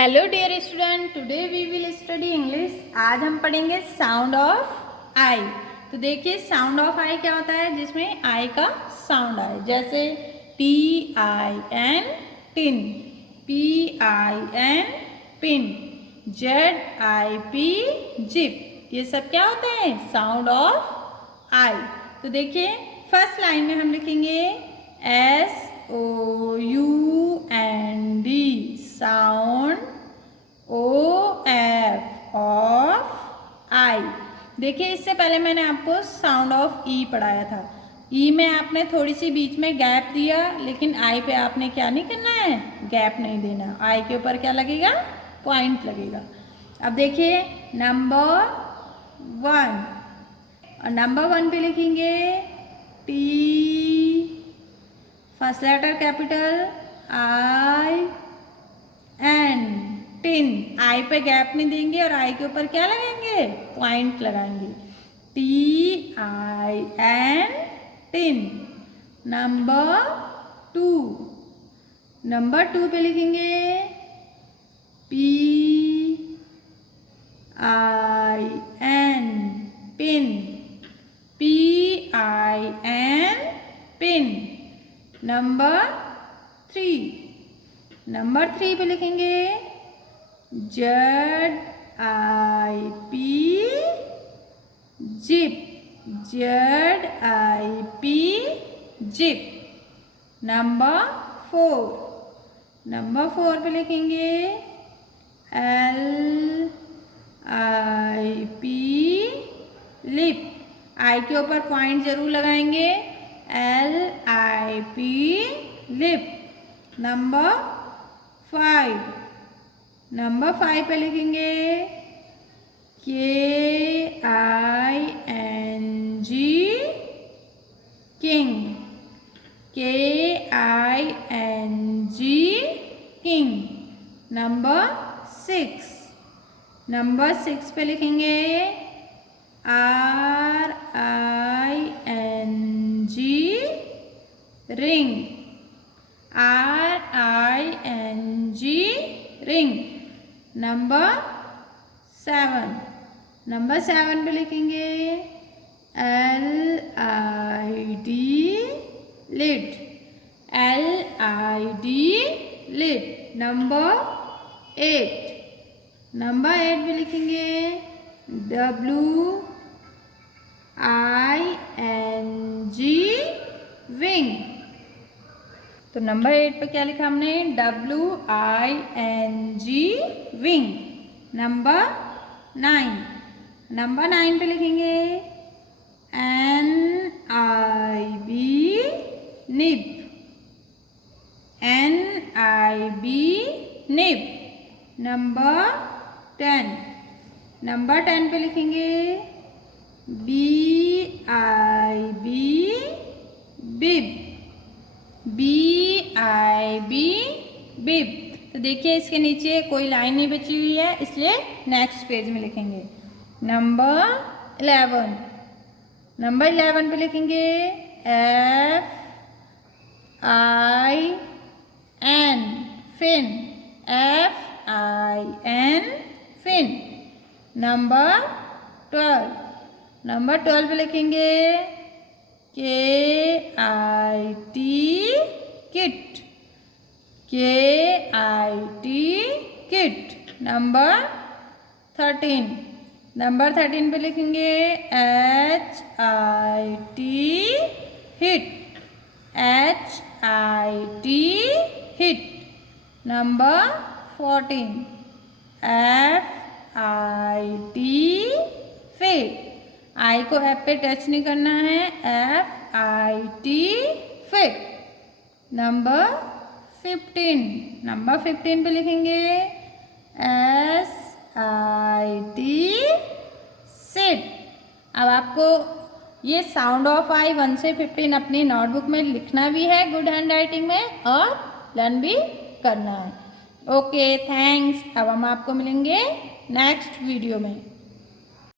Hello dear student, today we will study English. आज हम पढ़ेंगे साउंड ऑफ आई। तो देखिए साउंड ऑफ आई क्या होता है, जिसमें आई का साउंड आए, जैसे TIN tin, PIN pin, ZIP zip. ये सब क्या होता है, साउंड ऑफ आई। तो देखिए फर्स्ट लाइन में हम लिखेंगे SOUND साउंड, OF ऑफ आई। देखिए इससे पहले मैंने आपको साउंड ऑफ ई पढ़ाया था। ई में आपने थोड़ी सी बीच में गैप दिया, लेकिन आई पे आपने क्या नहीं करना है, गैप नहीं देना। आई के ऊपर क्या लगेगा, पॉइंट लगेगा। अब देखिए नंबर 1, और नंबर 1 पे लिखेंगे T, first letter capital I N, tin. I पे गैप नहीं देंगे और आई के ऊपर क्या लगाएंगे, पॉइंट लगाएंगे। TIN tin. नंबर 2, नंबर 2 पे लिखेंगे PIN pin, PIN pin. Number 3, number 3 पे लिखेंगे ZIP zip, ZIP zip. Number 4, number 4 पे लिखेंगे LIP लिप। आई के ऊपर पॉइंट जरूर लगाएंगे, LIP लिप। नंबर 5, नंबर 5 पे लिखेंगे KING king, KING king. Number 6, number 6 पे लिखेंगे RING ring, RING ring. Number 7, number 7 पे लिखेंगे LID lid, LID lid. Number 8, number 8 पे लिखेंगे WING विंग। तो नंबर 8 पे क्या लिखा हमने, WING विंग। नंबर 9, नंबर 9 पे लिखेंगे NIB nib, NIB nib. Number 10, number 10 पे लिखेंगे BIB बिब, BIB बिब। तो देखिए इसके नीचे कोई लाइन नहीं बची हुई है, इसलिए नेक्स्ट पेज में लिखेंगे। नंबर 11, नंबर 11 पे लिखेंगे FIN fin, FIN fin. Number 12, number 12 पे लिखेंगे KIT kit, KIT kit. Number 13, number 13 पे लिखेंगे HIT hit, HIT hit. Number 14, FIT fit. I को एफ पे टच नहीं करना है, FIT फिट। नंबर 15, नंबर 15 पे लिखेंगे SIT सिट। अब आपको ये साउंड ऑफ आई 1 से 15 अपनी नोटबुक में लिखना भी है गुड हैंड राइटिंग में, और लर्न भी करना है। Okay thanks. अब हम आपको मिलेंगे नेक्स्ट वीडियो में।